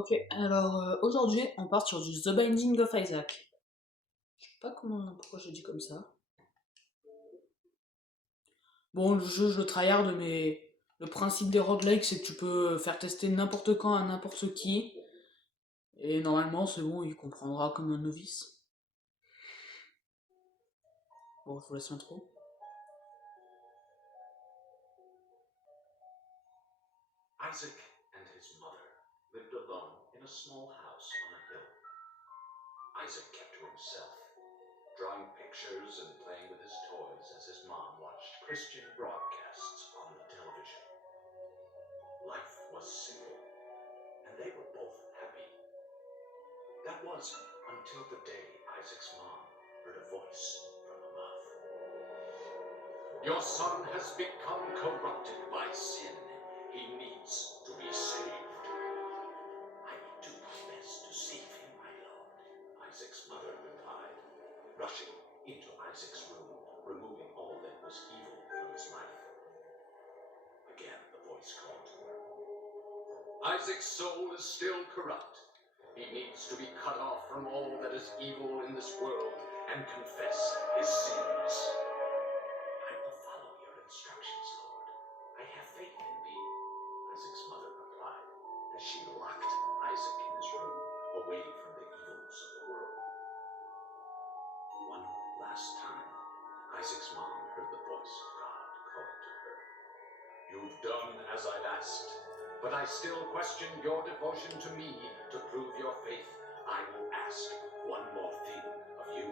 Ok, alors aujourd'hui on part sur du The Binding of Isaac. Je sais pas pourquoi je dis comme ça. Bon, le jeu je le tryhard, mais le principe des roguelikes c'est que tu peux faire tester n'importe quand à n'importe qui. Et normalement c'est bon, il comprendra comme un novice. Bon, je vous laisse l'intro. Isaac and his mother lived alone in a small house on a hill. Isaac kept to himself, drawing pictures and playing with his toys as his mom watched Christian broadcasts on the television. Life was simple, and they were both happy. That was until the day Isaac's mom heard a voice from above. Your son has become corrupted by sin. He needs to be saved. I will do my best to save him, my lord, Isaac's mother replied, rushing into Isaac's room, removing all that was evil from his life. Again, the voice called to her. Isaac's soul is still corrupt. He needs to be cut off from all that is evil in this world and confess his sins. I will follow your instructions, Lord. I have faith in thee, Isaac's mother replied, as she locked Isaac in his room, away from the evils of the world. One last time, Isaac's mom heard the voice of God calling to her. You've done as I've asked, but I still question your devotion to me. To prove your faith, I will ask one more thing of you.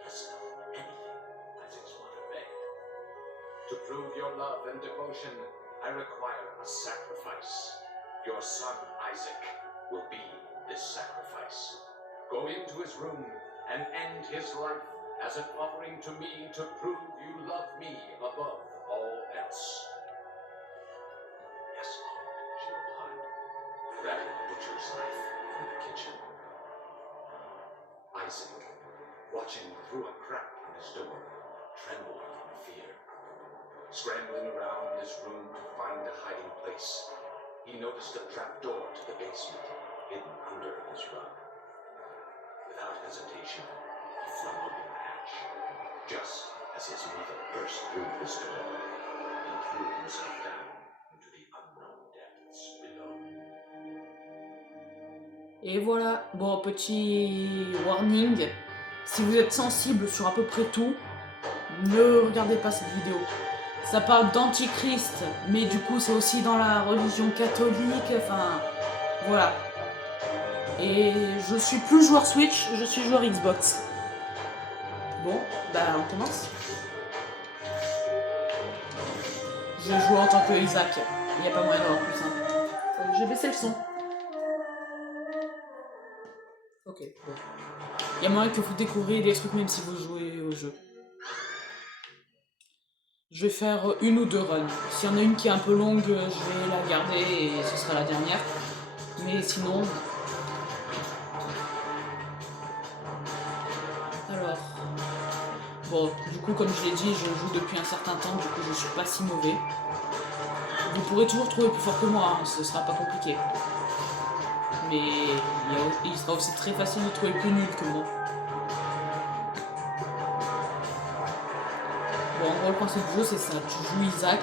Yes, Lord, anything, Isaac's mother begged. To prove your love and devotion, I require a sacrifice. Your son, Isaac, will be this sacrifice. Go into his room and end his life as an offering to me to prove you love me above all else. Yes, Lord, she replied, grabbing the butcher's knife from the kitchen. Isaac, watching through a crack in his door, trembled in fear. Scrambling around his room to find a hiding place, he noticed a trapdoor to the basement, hidden under his rug. Without hesitation, he flung open the hatch, just as his mother burst through his door and threw himself down into the unknown depths below. Et voilà, bon, petit warning, si vous êtes sensible sur à peu près tout, ne regardez pas cette vidéo. Ça parle d'antichrist, mais du coup c'est aussi dans la religion catholique, enfin voilà. Et je suis plus joueur Switch, je suis joueur Xbox. Bon, bah on commence. Je joue en tant que Isaac, il n'y a pas moyen d'avoir plus simple. J'ai baissé le son. Ok, bon. Il y a moyen que vous découvriez des trucs même si vous jouez au jeu. Je vais faire une ou deux runs. S'il y en a une qui est un peu longue, je vais la garder et ce sera la dernière. Mais sinon... Alors... Bon, du coup, comme je l'ai dit, je joue depuis un certain temps, du coup je suis pas si mauvais. Vous pourrez toujours trouver plus fort que moi, hein, ce sera pas compliqué. Mais il sera aussi très facile de trouver plus nul que moi. Bon, en gros, le principe du jeu, c'est ça. Tu joues Isaac,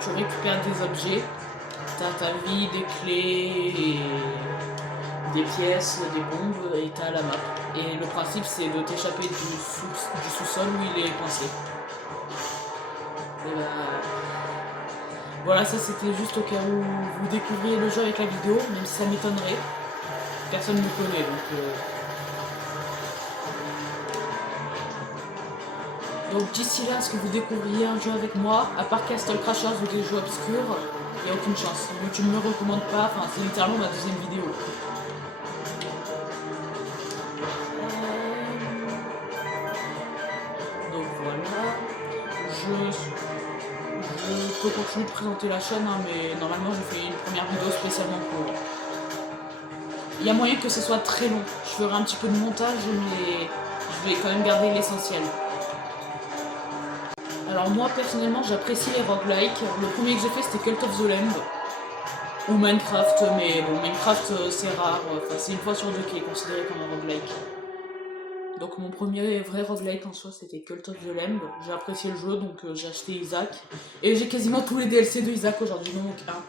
tu récupères des objets, t'as ta vie, des clés, et des pièces, des bombes, et t'as la map. Et le principe, c'est de t'échapper du sous-sol où il est coincé. Et bah... Voilà, ça c'était juste au cas où vous découvriez le jeu avec la vidéo, même si ça m'étonnerait. Personne ne me connaît, donc d'ici là, est-ce que vous découvriez un jeu avec moi, à part Castle Crashers ou des jeux obscurs, il n'y a aucune chance. YouTube ne me recommande pas, enfin c'est littéralement ma deuxième vidéo. Donc voilà, je peux continuer de présenter la chaîne, hein, mais normalement je fais une première vidéo spécialement pour... Il y a moyen que ce soit très long, je ferai un petit peu de montage, mais je vais quand même garder l'essentiel. Alors moi personnellement j'apprécie les roguelikes. Le premier que j'ai fait c'était Cult of the Lamb. Ou Minecraft, mais bon, Minecraft c'est rare, enfin c'est une fois sur deux qui est considéré comme un roguelike. Donc mon premier vrai roguelike en soi c'était Cult of the Lamb, j'ai apprécié le jeu donc j'ai acheté Isaac. Et j'ai quasiment tous les DLC de Isaac aujourd'hui, non donc un.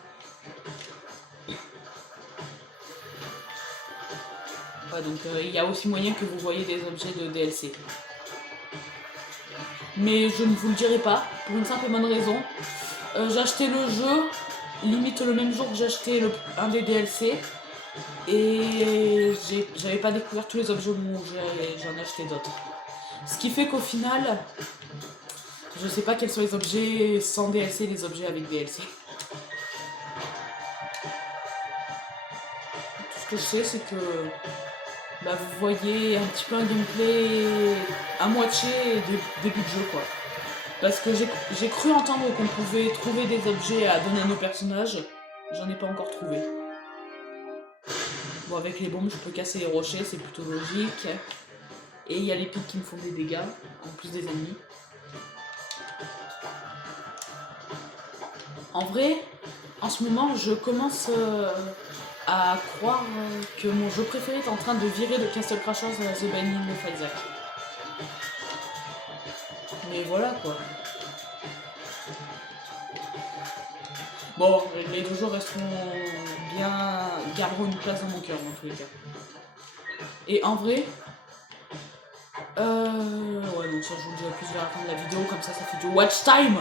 Ouais, donc il y a aussi moyen que vous voyez des objets de DLC. Mais je ne vous le dirai pas, pour une simple et bonne raison. J'ai acheté le jeu, limite le même jour que j'ai acheté un des DLC. Et j'avais pas découvert tous les objets au moment où j'en ai acheté d'autres. Ce qui fait qu'au final, je sais pas quels sont les objets sans DLC et les objets avec DLC. Tout ce que je sais, c'est que bah, vous voyez un petit peu un gameplay à moitié début de jeu, quoi. Parce que j'ai cru entendre qu'on pouvait trouver des objets à donner à nos personnages. J'en ai pas encore trouvé. Bon, avec les bombes, je peux casser les rochers, c'est plutôt logique. Et il y a les pics qui me font des dégâts, en plus des ennemis. En vrai, en ce moment, je commence à croire que mon jeu préféré est en train de virer de Castle Crashers à The Binding of Isaac. Mais voilà, quoi. Bon, les deux jeux resteront bien... garderont une place dans mon cœur, dans tous les cas. Et en vrai... ouais, donc ça, je vous le dirai plus vers la fin de la vidéo, comme ça fait du watch time.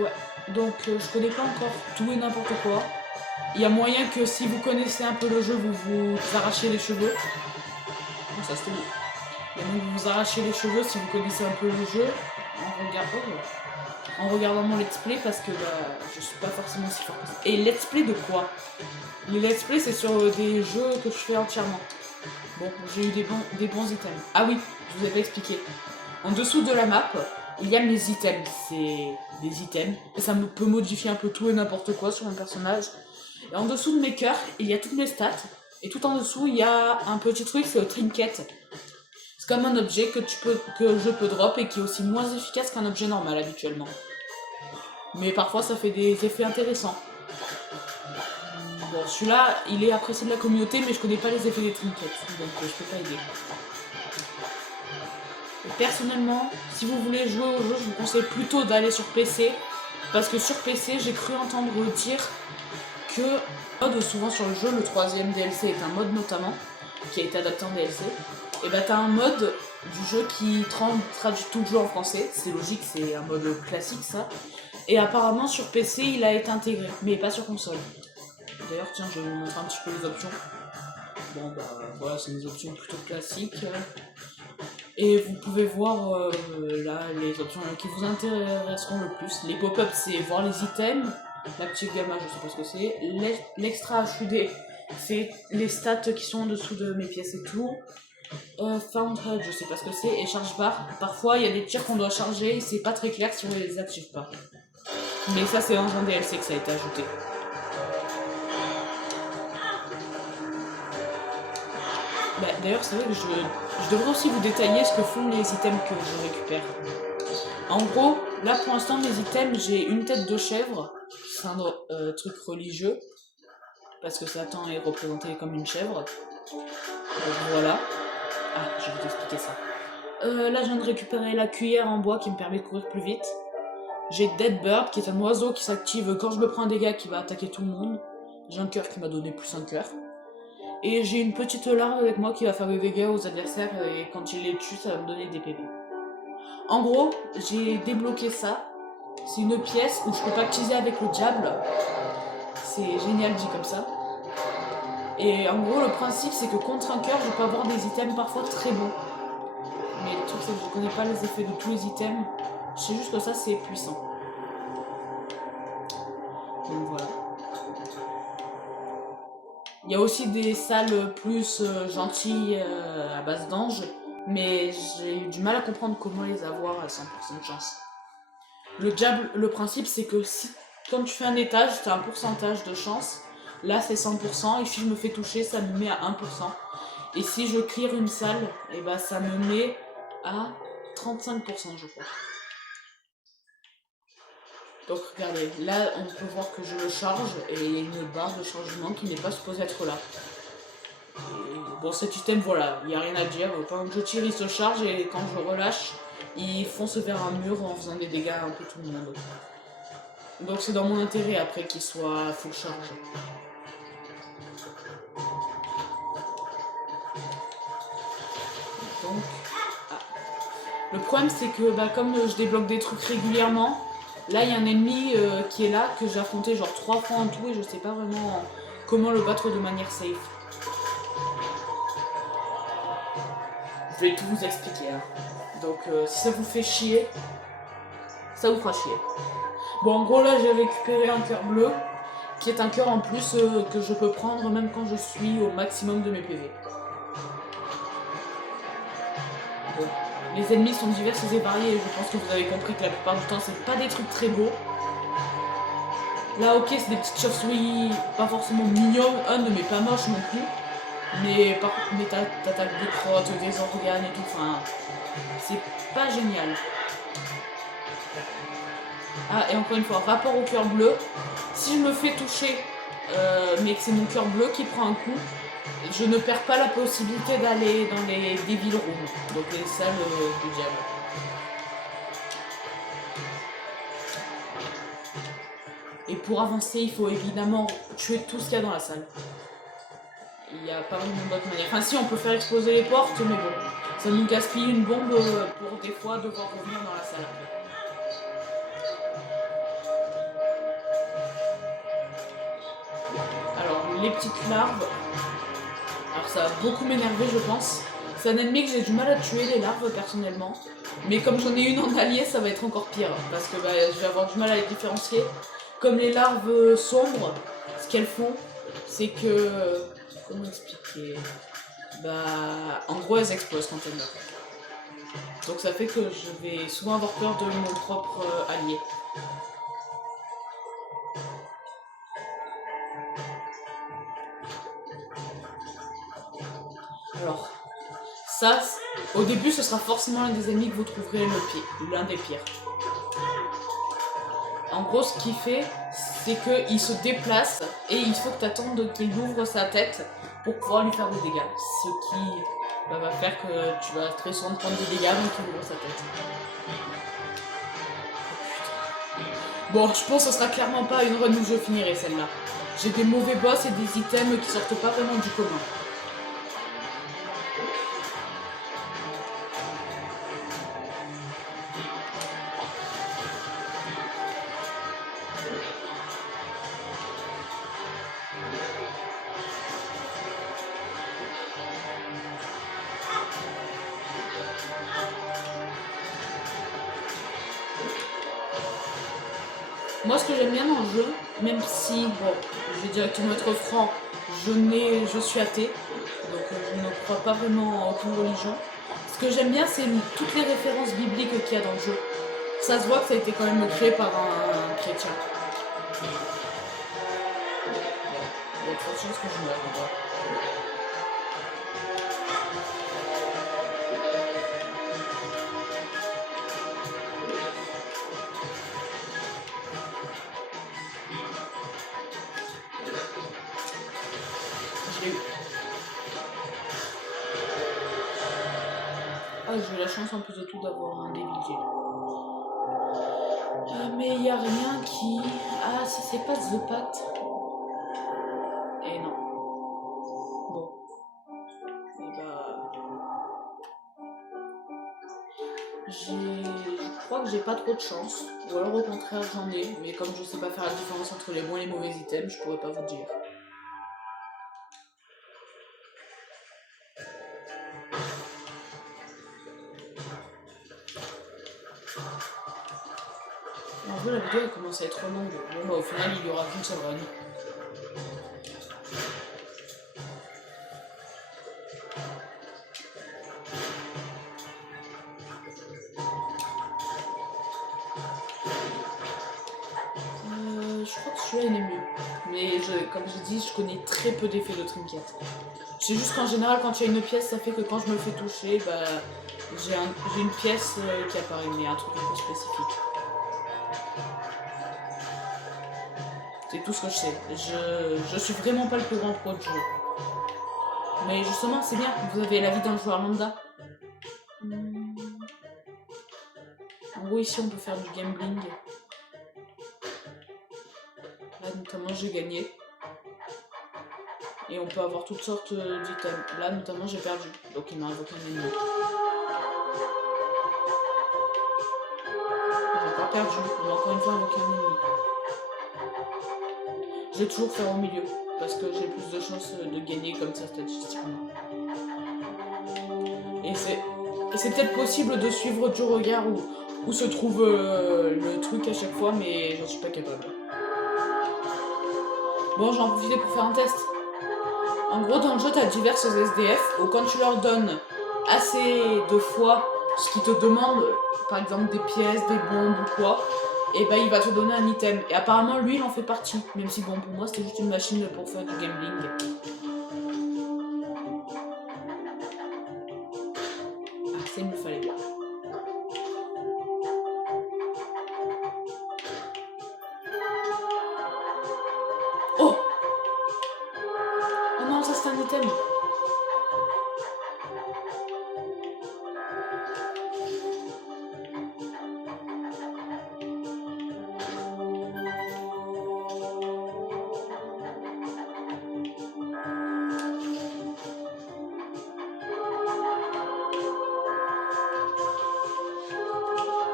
Ouais. Donc, je connais pas encore tout et n'importe quoi. Il y a moyen que si vous connaissez un peu le jeu, vous vous arrachez les cheveux. Oh, ça c'était beau. Il y a moyen que vous vous arrachez les cheveux si vous connaissez un peu le jeu en regardant mon let's play parce que bah, je suis pas forcément si fort que ça. Et let's play de quoi? Les let's play c'est sur des jeux que je fais entièrement. Bon, j'ai eu des bons items. Ah oui, je vous avais expliqué. En dessous de la map, il y a mes items. C'est des items. Et ça peut modifier un peu tout et n'importe quoi sur mon personnage. Et en dessous de mes cœurs, il y a toutes mes stats. Et tout en dessous, il y a un petit truc, c'est le trinket. C'est comme un objet que je peux drop et qui est aussi moins efficace qu'un objet normal habituellement. Mais parfois, ça fait des effets intéressants. Bon, celui-là, il est apprécié de la communauté, mais je connais pas les effets des trinkets, donc je peux pas aider. Et personnellement, si vous voulez jouer au jeu, je vous conseille plutôt d'aller sur PC, parce que sur PC, j'ai cru entendre dire que mode souvent sur le jeu, le troisième DLC est un mode notamment, qui a été adapté en DLC, et bah t'as un mode du jeu qui traduit tout le jeu en français, c'est logique, c'est un mode classique ça, et apparemment sur PC il a été intégré, mais pas sur console. D'ailleurs tiens, je vais vous montrer un petit peu les options. Bon bah voilà, c'est des options plutôt classiques. Et vous pouvez voir là les options qui vous intéresseront le plus. Les pop-ups c'est voir les items, la petite gamma je sais pas ce que c'est, l'extra HUD c'est les stats qui sont en dessous de mes pièces et tout. Found HUD je sais pas ce que c'est, et charge bar, parfois il y a des tirs qu'on doit charger et c'est pas très clair si on les active pas. Mais ça c'est dans un DLC que ça a été ajouté. Bah, d'ailleurs c'est vrai que je devrais aussi vous détailler ce que font les items que je récupère. En gros, là pour l'instant mes items, j'ai une tête de chèvre, c'est un truc religieux, parce que Satan est représenté comme une chèvre. Donc voilà. Ah, je vais vous expliquer ça. Là je viens de récupérer la cuillère en bois qui me permet de courir plus vite. J'ai Dead Bird qui est un oiseau qui s'active quand je me prends un dégât qui va attaquer tout le monde. J'ai un cœur qui m'a donné plus un cœur. Et j'ai une petite larve avec moi qui va faire des dégâts aux adversaires et quand il les tue, ça va me donner des PV. En gros, j'ai débloqué ça. C'est une pièce où je peux pactiser avec le diable. C'est génial dit comme ça. Et en gros, le principe, c'est que contre un cœur, je peux avoir des items parfois très bons. Mais le truc, c'est que je connais pas les effets de tous les items. Je sais juste que ça, c'est puissant. Donc voilà. Il y a aussi des salles plus gentilles à base d'anges, mais j'ai eu du mal à comprendre comment les avoir à 100% de chance. Le diable, le principe c'est que si, quand tu fais un étage, tu as un pourcentage de chance. Là c'est 100%, et si je me fais toucher, ça me met à 1%. Et si je clear une salle, et bah ça me met à 35% je crois. Donc regardez, là on peut voir que je le charge et il y a une barre de chargement qui n'est pas supposée être là. Et bon, cet item, voilà, il n'y a rien à dire. Pendant que je tire, il se charge et quand je relâche, il fonce vers un mur en faisant des dégâts à un peu tout le monde. Donc c'est dans mon intérêt après qu'il soit full charge. Donc, ah. Le problème c'est que comme je débloque des trucs régulièrement, là il y a un ennemi qui est là, que j'ai affronté genre 3 fois en tout et je sais pas vraiment comment le battre de manière safe. Je vais tout vous expliquer. Hein. Donc si ça vous fait chier, ça vous fera chier. Bon, en gros là j'ai récupéré un cœur bleu, qui est un cœur en plus que je peux prendre même quand je suis au maximum de mes PV. Bon. Les ennemis sont divers et variés, je pense que vous avez compris que la plupart du temps c'est pas des trucs très beaux. Là ok c'est des petites chauves-souris pas forcément mignonnes mais pas moches non plus. Mais par contre t'attaques des crottes, des organes et tout, enfin c'est pas génial. Ah et encore une fois, rapport au cœur bleu, si je me fais toucher mais que c'est mon cœur bleu qui prend un coup, je ne perds pas la possibilité d'aller dans les Devil Rooms, donc les salles du diable. Et pour avancer, il faut évidemment tuer tout ce qu'il y a dans la salle. Il n'y a pas vraiment d'autre manière. Enfin si, on peut faire exploser les portes, mais bon, ça nous gaspille une bombe pour des fois devoir revenir dans la salle. Alors, les petites larves, alors ça va beaucoup m'énerver je pense. C'est un ennemi que j'ai du mal à tuer, les larves, personnellement. Mais comme j'en ai une en allié, ça va être encore pire. Parce que je vais avoir du mal à les différencier. Comme les larves sombres, ce qu'elles font, c'est que... Comment expliquer? En gros, elles explosent quand elles meurent. Donc ça fait que je vais souvent avoir peur de mon propre allié. Alors, ça, au début, ce sera forcément l'un des ennemis que vous trouverez l'un des pires. En gros, ce qu'il fait, c'est qu'il se déplace et il faut que tu attendes qu'il ouvre sa tête pour pouvoir lui faire des dégâts. Ce qui va faire que tu vas très souvent prendre des dégâts avant qu'il ouvre sa tête. Bon, je pense que ce sera clairement pas une run où je finirai celle-là. J'ai des mauvais boss et des items qui sortent pas vraiment du commun. Moi, ce que j'aime bien dans le jeu, même si, bon, je vais directement être franc, je suis athée, donc je ne crois pas vraiment en aucune religion. Ce que j'aime bien, c'est toutes les références bibliques qu'il y a dans le jeu. Ça se voit que ça a été quand même créé par un chrétien. Il y a de fortes chances que je meure, en vrai. Ah, j'ai eu la chance en plus de tout d'avoir un Devil. Mais il n'y a rien qui... Ah, si c'est pas The Pact. Et non. Bon. Je crois que j'ai pas trop de chance. Ou alors au contraire j'en ai. Mais comme je sais pas faire la différence entre les bons et les mauvais items, je pourrais pas vous dire. En vrai, la vidéo elle commence à être longue. Bon, au final, il y aura qu'une seule run. Je crois que celui-là il est mieux. Mais comme je dis, je connais très peu d'effets de trinket. C'est juste qu'en général, quand il y a une pièce, ça fait que quand je me fais toucher, j'ai une pièce qui apparaît, mais un truc un peu spécifique. C'est tout ce que je sais. Je suis vraiment pas le plus grand pro de jeu. Mais justement, c'est bien, vous avez la vie d'un joueur lambda. En gros, ici, on peut faire du gambling. Là, notamment, j'ai gagné. Et on peut avoir toutes sortes d'items. Là, notamment, j'ai perdu. Donc, il m'a invoqué un ennemi. J'ai encore perdu. Il m'a encore une fois invoqué un ennemi. Je vais toujours faire au milieu. Parce que j'ai plus de chances de gagner comme ça, statistiquement. Et c'est peut-être possible de suivre du regard où se trouve le truc à chaque fois, mais j'en suis pas capable. Bon, j'en profite pour faire un test. En gros, dans le jeu, t'as diverses SDF, où quand tu leur donnes assez de fois ce qu'ils te demandent, par exemple des pièces, des bombes ou quoi, et bah il va te donner un item. Et apparemment, lui, il en fait partie. Même si, bon, pour moi, c'était juste une machine pour faire du gambling. Ah, ça, il me fallait bien. Oh! Oh non, ça c'est un item.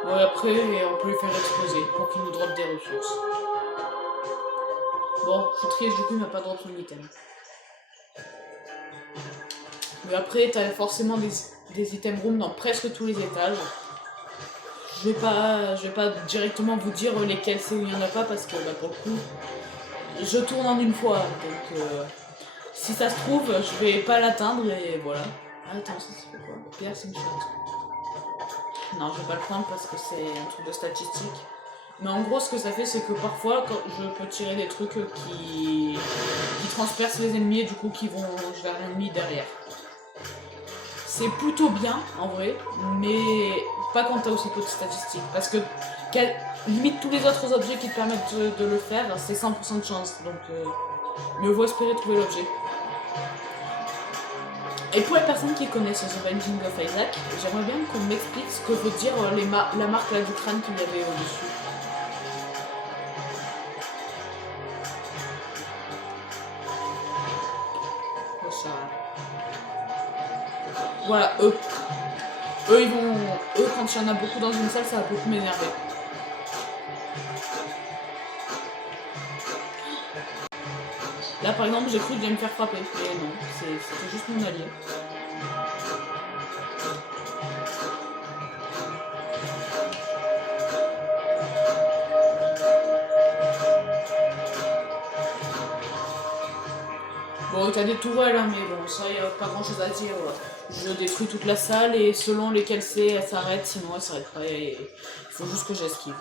Bon, et après, on peut lui faire exploser pour qu'il nous drop des ressources. Bon, je suis triste, du coup, il m'a pas drop son item. Mais après, t'as forcément des item rooms dans presque tous les étages. Je vais pas directement vous dire lesquels c'est où il y en a pas parce que bah, pour le coup, je tourne en une fois. Donc, si ça se trouve, je vais pas l'atteindre et voilà. Ah, attends, ça c'est quoi? Pierre, c'est une chose. Non, je vais pas le prendre parce que c'est un truc de statistique. Mais en gros, ce que ça fait, c'est que parfois, quand je peux tirer des trucs qui transpercent les ennemis et du coup qui vont vers l'ennemi derrière. C'est plutôt bien, en vrai, mais pas quand t'as aussi peu de statistiques. Parce que, limite, tous les autres objets qui te permettent de le faire, c'est 100% de chance. Donc, mieux vaut espérer trouver l'objet. Et pour les personnes qui connaissent The Binding of Isaac, j'aimerais bien qu'on m'explique ce que veut dire la marque là du crâne qu'il y avait au-dessus. Ça... Voilà, eux, ils vont... Eux, quand il y en a beaucoup dans une salle, ça va beaucoup m'énerver. Là, par exemple, j'ai cru que j'allais me faire frapper. Et non, c'était juste mon allié. Bon, t'as des tourelles, hein, mais bon, ça, y a pas grand chose à dire. Je détruis toute la salle et selon lesquelles c'est, elle s'arrête, sinon elle s'arrête pas. Il faut juste que j'esquive.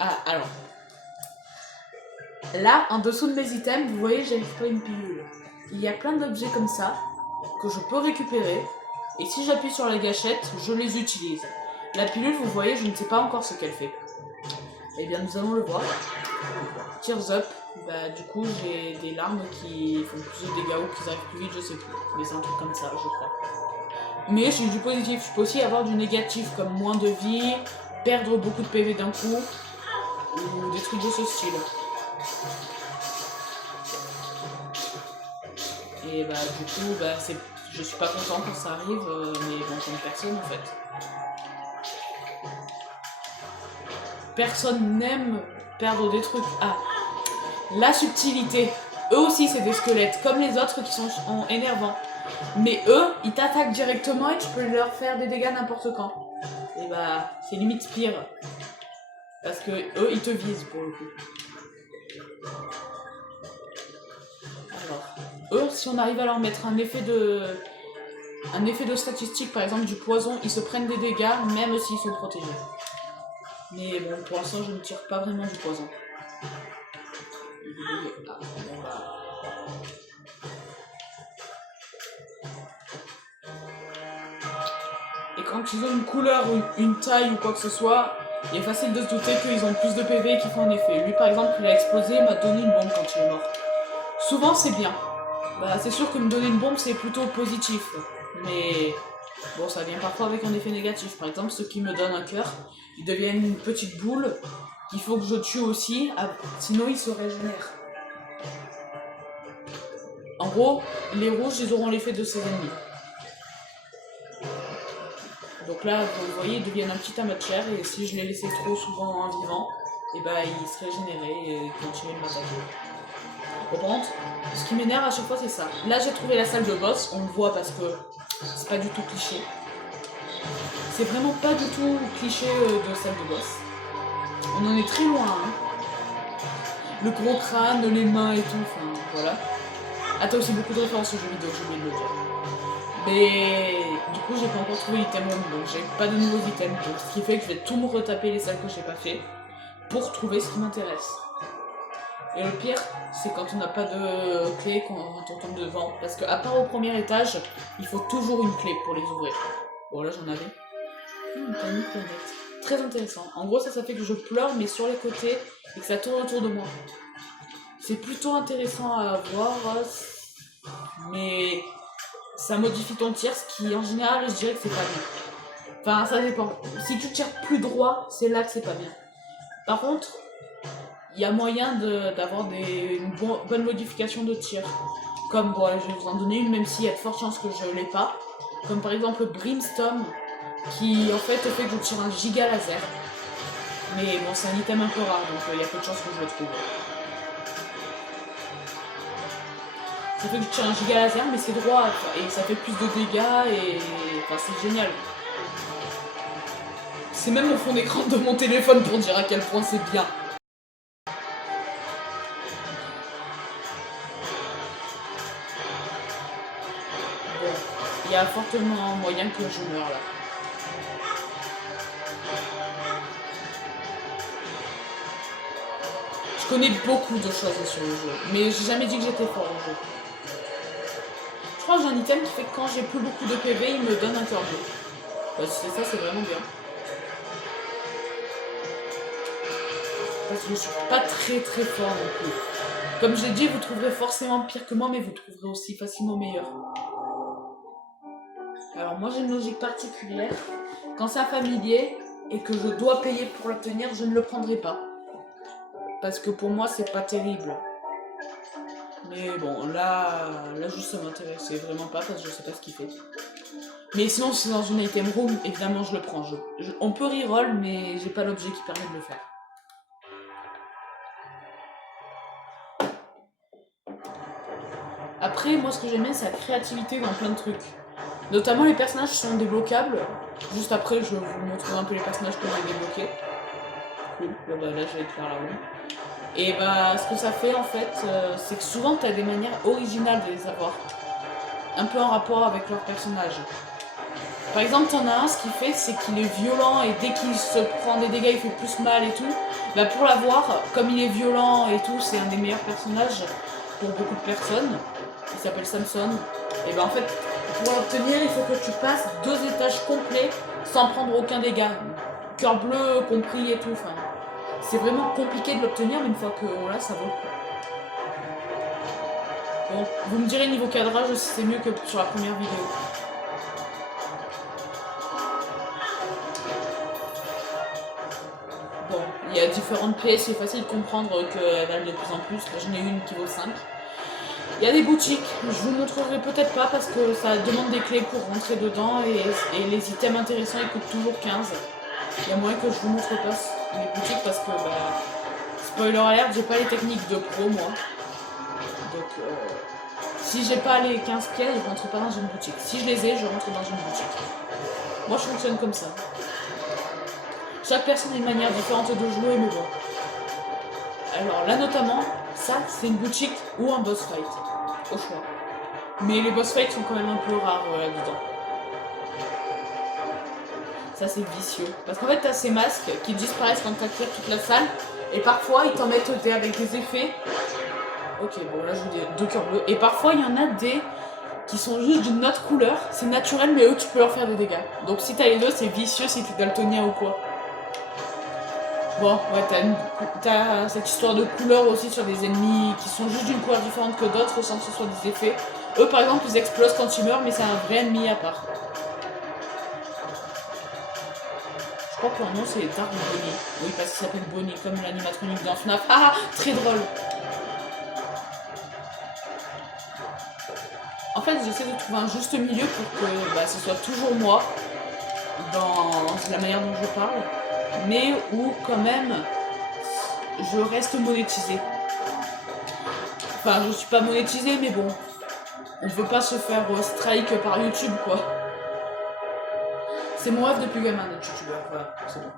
Ah, alors. Là, en dessous de mes items, vous voyez, j'ai pas une pilule. Il y a plein d'objets comme ça que je peux récupérer. Et si j'appuie sur la gâchette, je les utilise. La pilule, vous voyez, je ne sais pas encore ce qu'elle fait. Eh bien, nous allons le voir. Tears Up, bah du coup, j'ai des larmes qui font plus de dégâts ou qui arrivent plus vite, je sais plus. Mais c'est un truc comme ça, je crois. Mais j'ai du positif, je peux aussi avoir du négatif, comme moins de vie, perdre beaucoup de PV d'un coup, ou des trucs de ce style. Et bah du coup, bah, je suis pas content quand ça arrive, mais bon, comme personne en fait. Personne n'aime perdre des trucs. Ah, la subtilité. Eux aussi, c'est des squelettes, comme les autres qui sont énervants. Mais eux, ils t'attaquent directement et tu peux leur faire des dégâts n'importe quand. Et bah, c'est limite pire. Parce que eux, ils te visent pour le coup. Alors, eux, si on arrive à leur mettre un effet de statistique, par exemple du poison, ils se prennent des dégâts, même s'ils sont protégés. Mais bon, pour l'instant, je ne tire pas vraiment du poison. Ah, bon, bah. Et quand ils ont une couleur ou une taille ou quoi que ce soit, il est facile de se douter qu'ils ont plus de PV et qu'ils font un effet. Lui par exemple, il a explosé, il m'a donné une bombe quand il est mort. Souvent c'est bien. Bah, c'est sûr que me donner une bombe c'est plutôt positif. Mais bon, ça vient parfois avec un effet négatif. Par exemple, ceux qui me donnent un cœur, ils deviennent une petite boule qu'il faut que je tue aussi, sinon ils se régénèrent. En gros, les rouges, ils auront l'effet de ses ennemis. Donc là, vous voyez, ils deviennent un petit amas de chair, et si je les laissais trop souvent en vivant, et bah ils se régénéraient et continuaient de m'attaquer. Par contre, ce qui m'énerve à chaque fois, c'est ça. Là, j'ai trouvé la salle de boss, on le voit parce que c'est pas du tout cliché. C'est vraiment pas du tout cliché de salle de boss. On en est très loin, hein. Le gros crâne, les mains et tout, enfin, voilà. Ah, t'as aussi beaucoup de références aux jeux vidéo, j'ai oublié de le dire. Mais du coup, j'ai pas encore trouvé l'item home, donc j'ai pas de nouveaux items. Donc, ce qui fait que je vais tout me retaper les salles que j'ai pas fait pour trouver ce qui m'intéresse. Et le pire, c'est quand on n'a pas de clé quand on tombe devant. Parce qu'à part au premier étage, il faut toujours une clé pour les ouvrir. Bon, là j'en avais. Planète. Très intéressant. En gros, ça fait que je pleure, mais sur les côtés, et que ça tourne autour de moi. C'est plutôt intéressant à voir, mais ça modifie ton tir, ce qui en général, je dirais que c'est pas bien. Enfin, ça dépend. Si tu tires plus droit, c'est là que c'est pas bien. Par contre, il y a moyen d'avoir une bonne modification de tir. Comme, bon, je vais vous en donner une, même s'il y a de fortes chances que je l'ai pas. Comme par exemple Brimstone, qui en fait fait que je tire un giga laser. Mais bon, c'est un item un peu rare, donc il y a peu de chances que je le trouve. Ça fait que je tire un giga laser, mais c'est droit, et ça fait plus de dégâts, et enfin, c'est génial. C'est même au fond d'écran de mon téléphone pour dire à quel point c'est bien. Bon, il y a fortement moyen que je meure là. Je connais beaucoup de choses sur le jeu, mais j'ai jamais dit que j'étais fort au jeu. Je crois que j'ai un item qui fait que quand j'ai plus beaucoup de PV, il me donne un cœur bleu. Bah, ça, c'est vraiment bien. Parce que je suis pas très fort non plus. Comme j'ai dit, vous trouverez forcément pire que moi, mais vous trouverez aussi facilement meilleur. Alors moi j'ai une logique particulière. Quand c'est un familier et que je dois payer pour l'obtenir, je ne le prendrai pas. Parce que pour moi c'est pas terrible. Mais bon, là juste ça m'intéressait vraiment pas parce que je sais pas ce qu'il fait. Mais sinon si c'est dans une item room, évidemment je le prends. On peut reroll, mais j'ai pas l'objet qui permet de le faire. Après, moi ce que j'aime bien c'est la créativité dans plein de trucs. Notamment les personnages sont débloquables. Juste après je vous montrerai un peu les personnages que j'ai débloqués. Cool, bah, là je vais faire la room. Et bah ce que ça fait en fait, c'est que souvent tu as des manières originales de les avoir. Un peu en rapport avec leur personnage. Par exemple, t'en as un, ce qu'il fait, c'est qu'il est violent et dès qu'il se prend des dégâts, il fait plus mal et tout. Bah pour l'avoir, comme il est violent et tout, c'est un des meilleurs personnages pour beaucoup de personnes. Il s'appelle Samson. Et bah en fait, pour l'obtenir, il faut que tu passes 2 étages complets sans prendre aucun dégât. Cœur bleu compris et tout, enfin... C'est vraiment compliqué de l'obtenir, mais une fois que là, ça vaut le coup. Bon, vous me direz niveau cadrage si c'est mieux que sur la première vidéo. Bon, il y a différentes pièces, c'est facile de comprendre qu'elles valent de plus en plus. Là, j'en ai une qui vaut 5. Il y a des boutiques, je vous montrerai peut-être pas parce que ça demande des clés pour rentrer dedans et les items intéressants ils coûtent toujours 15. Il y a moyen que je vous montre pas les boutiques parce que, bah, spoiler alert, j'ai pas les techniques de pro moi. Donc, si j'ai pas les 15 pièces, je rentre pas dans une boutique. Si je les ai, je rentre dans une boutique. Moi, je fonctionne comme ça. Chaque personne a une manière différente de jouer, mais bon. Alors là, notamment, ça, c'est une boutique ou un boss fight, au choix. Mais les boss fights sont quand même un peu rares là-dedans. Ça c'est vicieux. Parce qu'en fait t'as ces masques qui disparaissent quand t'actives toute la salle. Et parfois ils t'en mettent avec des effets. Ok, bon là je vous dis 2 cœurs bleus. Et parfois il y en a des qui sont juste d'une autre couleur, c'est naturel, mais eux, tu peux leur faire des dégâts. Donc si t'as les deux, c'est vicieux si t'es daltonien ou quoi. Bon, ouais, t'as cette histoire de couleur aussi sur des ennemis qui sont juste d'une couleur différente que d'autres sans que ce soit des effets. Eux, par exemple, ils explosent quand ils meurent, mais c'est un vrai ennemi à part. Je crois que leur nom, c'est Dark Bonnie. Oui, parce qu'il s'appelle Bonnie, comme l'animatronique dans FNAF. Ah, très drôle. En fait, j'essaie de trouver un juste milieu pour que ce soit toujours moi, dans la manière dont je parle, mais où, quand même, je reste monétisé. Enfin, je suis pas monétisé, mais bon, on veut pas se faire strike par YouTube, quoi. C'est mon rêve depuis gamin d'être youtubeur, voilà, c'est bon.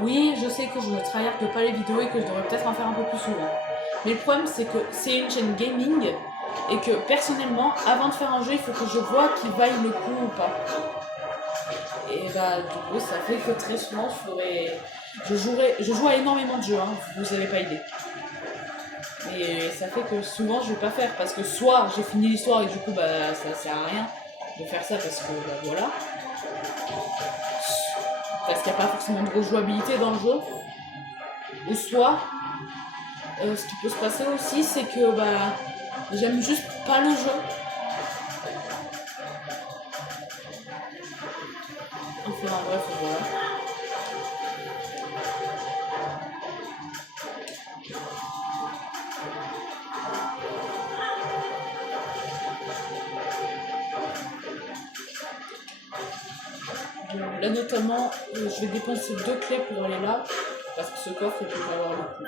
Oui, je sais que je ne tryhard pas les vidéos et que je devrais peut-être en faire un peu plus souvent. Mais le problème, c'est que c'est une chaîne gaming et que personnellement, avant de faire un jeu, il faut que je vois qu'il vaille le coup ou pas. Et bah, du coup, ça fait que très souvent, je joue à énormément de jeux, hein, vous avez pas idée. Et ça fait que souvent, je vais pas faire parce que soit j'ai fini l'histoire et du coup, ça sert à rien de faire ça parce que, voilà. Parce qu'il n'y a pas forcément de rejouabilité dans le jeu. Ou soit, ce qui peut se passer aussi, c'est que j'aime juste pas le jeu. Enfin bref, voilà. Donc, là notamment, je vais dépenser 2 clés pour aller là, parce que ce coffre il peut avoir le coup.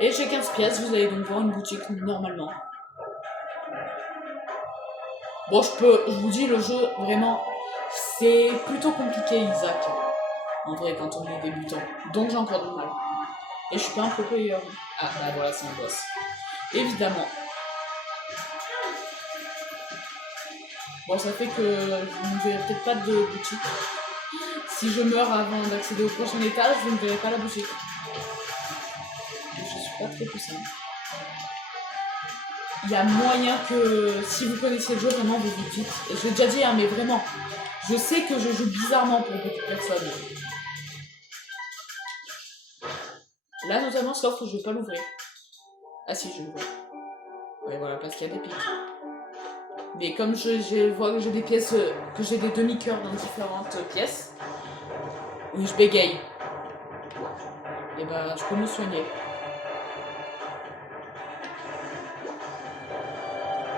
Et j'ai 15 pièces, vous allez donc voir une boutique normalement. Bon, je vous dis, le jeu, vraiment, c'est plutôt compliqué, Isaac. En vrai, quand on est débutant. Donc j'ai encore du mal. Et je suis pas un pro player. Ah, bah voilà, c'est un boss. Évidemment. Bon, ça fait que vous ne verrez peut-être pas de boutique. Si je meurs avant d'accéder au prochain étage, vous ne verrez pas la boutique. Je suis pas très puissant. Il y a moyen que, si vous connaissez le jeu, vraiment, vous vous dites. Et je l'ai déjà dit, hein, mais vraiment, je sais que je joue bizarrement pour beaucoup de personnes. Là, notamment, ce coffre, je vais pas l'ouvrir. Ah si, je vais l'ouvrir. Ouais, voilà, parce qu'il y a des pics. Mais comme je vois que j'ai des pièces, que j'ai des demi-cœurs dans différentes pièces, oui, je bégaye. Et je peux me soigner.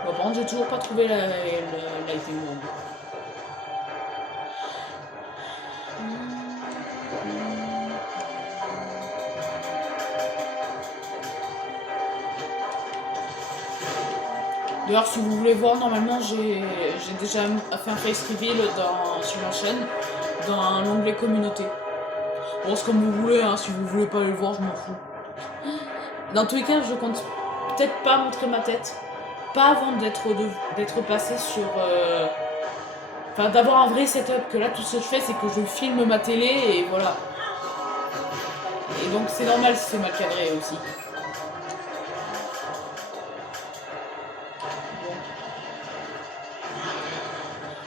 Bon, par contre, j'ai toujours pas trouvé l'item bomb. D'ailleurs, si vous voulez voir, normalement, j'ai déjà fait un face reveal sur ma chaîne, dans l'onglet communauté. Bon, c'est comme vous voulez, hein, si vous voulez pas le voir, je m'en fous. Dans tous les cas, je compte peut-être pas montrer ma tête. Pas avant d'être passé sur... Enfin, d'avoir un vrai setup, que là, tout ce que je fais, c'est que je filme ma télé, et voilà. Et donc, c'est normal si c'est mal cadré aussi.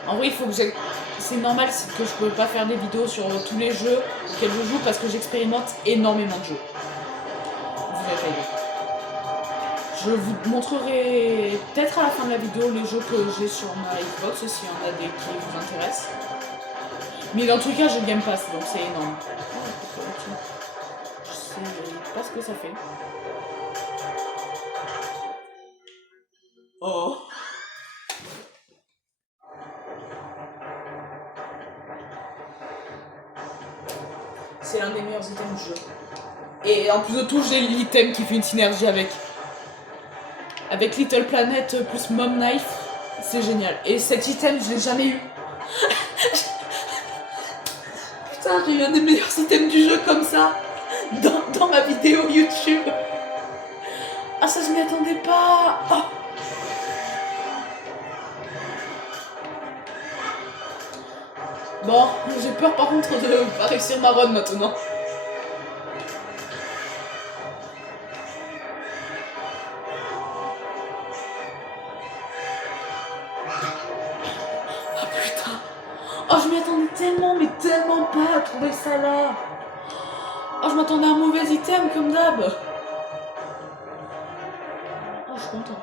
En vrai, il faut que j'ai... C'est normal que je peux pas faire des vidéos sur tous les jeux auxquels je joue parce que j'expérimente énormément de jeux. Vous avez pas idée. Je vous montrerai peut-être à la fin de la vidéo les jeux que j'ai sur ma Xbox s'il y en a des qui vous intéressent. Mais dans tous les cas, j'ai le Game Pass, donc c'est énorme. Je sais pas ce que ça fait. Oh. C'est l'un des meilleurs items du jeu. Et en plus de tout, j'ai l'item qui fait une synergie avec Little Planet plus Mom Knife. C'est génial. Et cet item, je l'ai jamais eu. Putain, j'ai eu un des meilleurs items du jeu comme ça. Dans ma vidéo YouTube. Ah, ça, je m'y attendais pas. Oh. Bon, j'ai peur par contre de pas réussir ma run maintenant. mais tellement pas à trouver ça là. Oh, je m'attendais à un mauvais item comme d'hab. Oh, je suis content.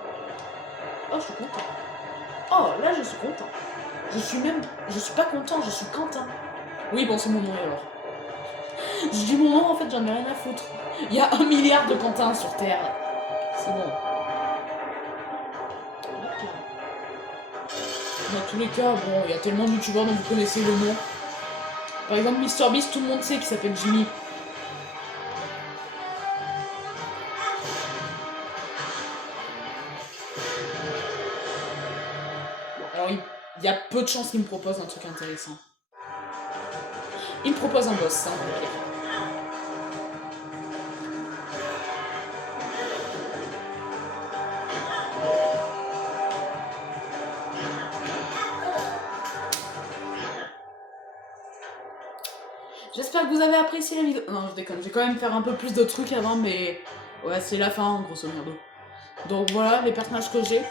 Oh, je suis content. Oh, là, je suis content. Je suis pas content, je suis Quentin. Oui, bon, c'est mon nom alors. Je dis mon nom, en fait, j'en ai rien à foutre. Il y a 1 milliard de Quentin sur Terre. C'est bon. Ok. Dans tous les cas, bon, il y a tellement de youtubeurs dont vous connaissez le nom. Par exemple, MrBeast, tout le monde sait qu'il s'appelle Jimmy. Alors, il y a peu de chances qu'il me propose un truc intéressant. Il me propose un boss, ça, on peut dire. J'espère que vous avez apprécié la vidéo. Non, je déconne, je vais quand même faire un peu plus de trucs avant, mais... Ouais, c'est la fin, grosso modo. Donc voilà, les personnages que j'ai.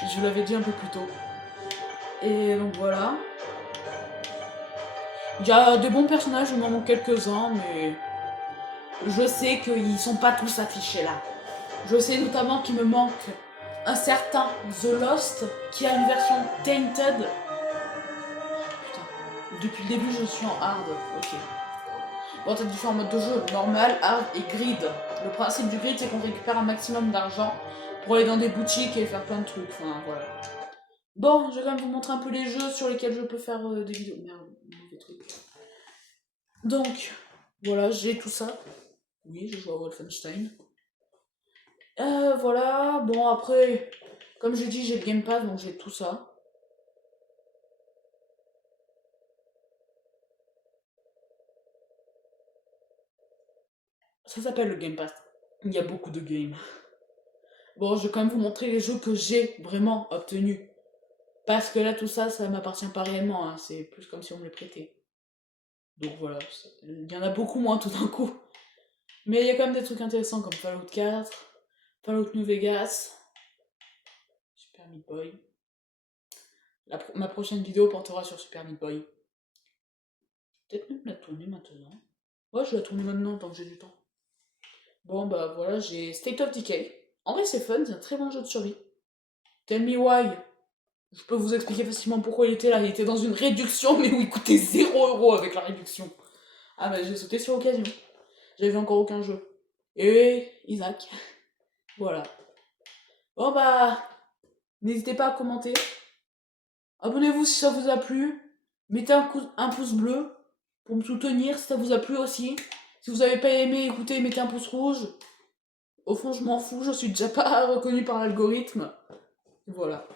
Je vous l'avais dit un peu plus tôt. Et donc voilà. Il y a des bons personnages, il m'en manque quelques-uns, mais... Je sais qu'ils sont pas tous affichés là. Je sais notamment qu'il me manque un certain The Lost, qui a une version Tainted. Putain, depuis le début je suis en hard, ok. Bon, t'as différents modes de jeu, normal, hard et grid. Le principe du grid, c'est qu'on récupère un maximum d'argent pour aller dans des boutiques et faire plein de trucs, enfin voilà. Bon, je vais quand même vous montrer un peu les jeux sur lesquels je peux faire des vidéos. Merde, mauvais truc. Donc, voilà, j'ai tout ça. Oui, je joue à Wolfenstein. Voilà, bon après, comme j'ai dit, j'ai le Game Pass, donc j'ai tout ça. Ça s'appelle le Game Pass. Il y a beaucoup de games. Bon, je vais quand même vous montrer les jeux que j'ai vraiment obtenus. Parce que là, tout ça, ça m'appartient pas réellement, hein. C'est plus comme si on me les prêtait. Donc voilà, il y en a beaucoup moins tout d'un coup. Mais il y a quand même des trucs intéressants comme Fallout 4, Fallout New Vegas, Super Meat Boy. Ma prochaine vidéo portera sur Super Meat Boy. Peut-être même la tourner maintenant. Ouais, je vais la tourner maintenant tant que j'ai du temps. Bon bah voilà, j'ai State of Decay. En vrai c'est fun, c'est un très bon jeu de survie. Tell me why. Je peux vous expliquer facilement pourquoi il était là. Il était dans une réduction, mais où il coûtait 0€ avec la réduction. Ah bah j'ai sauté sur l'occasion. J'avais encore aucun jeu. Et Isaac. Voilà. Bon bah, n'hésitez pas à commenter. Abonnez-vous si ça vous a plu. Mettez un pouce bleu pour me soutenir si ça vous a plu aussi. Si vous n'avez pas aimé, écoutez, mettez un pouce rouge. Au fond, je m'en fous, je suis déjà pas reconnu par l'algorithme. Voilà.